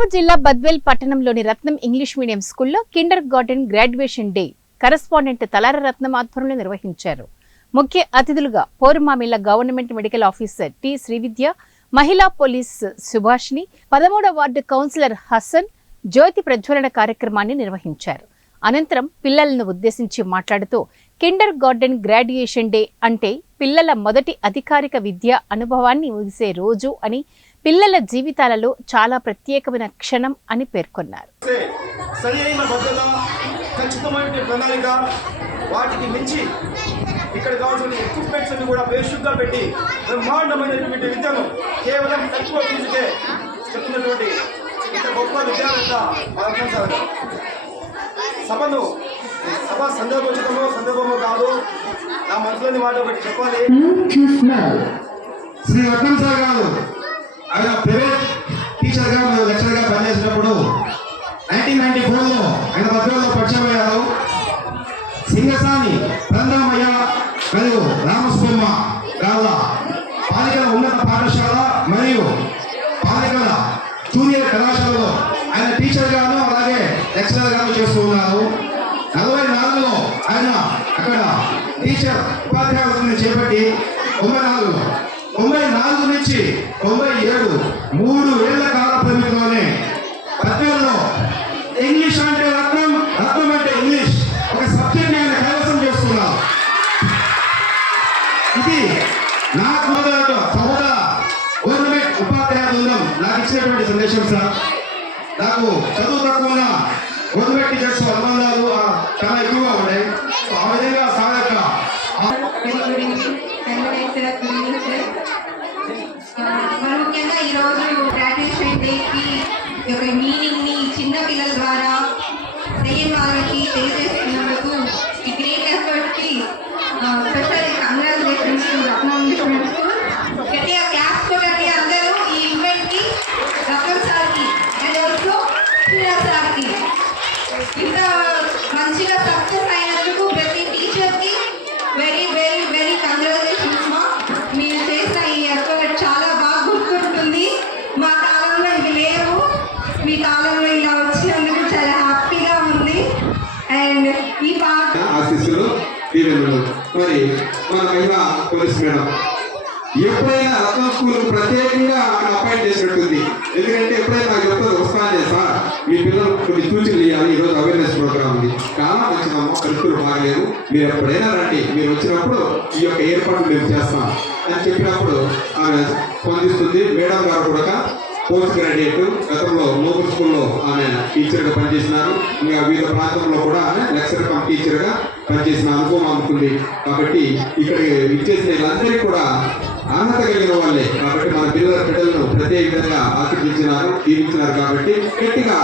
కడప జిల్లా బద్వేల్ పట్టణంలోని Ratnam English medium స్కూల్లో kindergarten graduation day correspondent Talara Ratnam ఆధ్వర్యంలో నిర్వహించారు. ముఖ్య అతిథులుగా Porumamilla government medical officer T Srividya, మహిళా పోలీస్ సుభాష్ని, 13వ వార్డు కౌన్సిలర్ హసన్ జ్యోతి ప్రజ్వలన కార్యక్రమాన్ని నిర్వహించారు. అనంతరం పిల్లలను ఉద్దేశించి మాట్లాడుతూ కిండర్ గార్డెన్ గ్రాడ్యుయేషన్ డే అంటే పిల్లల మొదటి అధికారిక విద్యా అనుభవాన్ని ముగిసే రోజు అని, పిల్లల జీవితాలలో చాలా ప్రత్యేకమైన క్షణం అని పేర్కొన్నారు. వాటికి మించి ఇక్కడ కావాల్సిన ఎక్విప్మెంట్స్ అన్ని కూడా బేసిక్గా పెట్టి బ్రహ్మాండమైనటువంటి విద్యను కేవలం తక్కువ ఫీజుకే చెప్తున్నటువంటి ఇంత గొప్ప విద్యావేత్త సార్. సభ సందర్భమో కాదు, నా మనసులోని మాట ఒకటి చెప్పాలి. శ్రీ రత్నం సార్ గారు ఆయన ప్రైవేట్ టీచర్గా లెక్చర్గా పనిచేసినప్పుడు 1994లో ఆయన బద్వేల్లో పరిచయం అయ్యారు. సింగసాని బృందామయ్య మరియు రామస్వామ్మ గాళ్ళ బాలికల ఉన్నత పాఠశాల మరియు బాలికల జూనియర్ కళాశాలలో ఆయన టీచర్గాను అలాగే లెక్చరర్గాను చేస్తూ ఉన్నారు. 44లో ఆయన అక్కడ టీచర్ ఉపాధ్యాయులను చేపట్టి 94 నుంచి 97 3 ఏళ్ల కాల పరిమితిలోనే బద్వేల్లో ఇంగ్లీష్ అంటే రత్నం, రత్నం అంటే ఇంగ్లీష్ ఒక సబ్జెక్ట్ ఆయన కైవసం చేస్తున్నారు. ఇది నాకు మొదలతో సహోదర గవర్నమెంట్ ఉపాధ్యాయ బృందం నాకు ఇచ్చినటువంటి సందేశం సార్. నాకు చదువు తక్కువ గవర్నమెంట్ టీచర్స్ అనుబంధాలు చాలా ఎక్కువగా ఉన్నాయి. ఆ విధంగా సార్ యొక్క ముఖ్యంగా ఈరోజు గ్రాడ్యుయేషన్ డేకి యొక్క మీనింగ్ని చిన్న పిల్లల ద్వారా తెలియని వాళ్ళకి తెలియజేస్తున్నందుకు ఈ గ్రేట్ ఎఫర్ట్కి స్పెషల్ కంగ్రాచులేషన్స్ రత్నం ఇంగ్లీష్ మీడియం స్కూల్. గట్టిగా క్లాస్తో గట్టిగా అందరూ ఈ ఈవెంట్కి రత్నం సార్కి అండ్ ఆల్సో శ్రీరాజ్ సార్కి ఇంత మంచిగా సక్సెస్ అయినందుకు ప్రతి టీచర్కి వెరీ వెరీ వెరీ కంగ్రాచులేషన్స్ మా. మీరు చేసిన ఈ ఎఫర్ట్ చాలా బాగా గుర్తుంటుంది. మా కాలంలో ఇవి లేవు, మీ కాలంలో ఇలా వచ్చినందుకు చాలా హ్యాపీగా ఉంది. అండ్ ఈ పాట ఆశీస్సులు మరి మన మహిళా పోలీస్ మేడం ఎప్పుడైనా రత్నం స్కూల్ ప్రత్యేకంగా అపాయింట్ చేసినట్టుంది. ఎందుకంటే ఎప్పుడైనా నాకు చెప్తుంది వస్తానే సార్ మీ పిల్లలు కొన్ని సూచనలు ఇవ్వాలి, ఈరోజు అవేర్నెస్ ప్రోగ్రామ్ ఉంది, చాలా మంచిదమ్మా, పరిస్థితులు బాగలేదు, మీరు ఎప్పుడైనా రండి, మీరు వచ్చినప్పుడు ఈ యొక్క ఏర్పాటు మేము చేస్తాం అని చెప్పినప్పుడు ఆమె స్పందిస్తుంది. మేడం గారు కూడా పోస్ట్ గ్రాడ్యుయేట్, గతంలో లోకల్ స్కూల్లో ఆమె టీచర్గా పనిచేసినారు. ఇంకా వివిధ ప్రాంతంలో కూడా ఆమె లెక్చర్ కమ్ టీచర్గా పనిచేసిన అనుభవం అందుకుంది. కాబట్టి ఇక్కడ ఇచ్చేసిన వీళ్ళందరికీ కూడా అర్హత కలిగిన వాళ్ళే. కాబట్టి మన పిల్లలను ప్రత్యేక విధంగా ఆశీర్వదించినారు, దీవించినారు. కాబట్టి గట్టిగా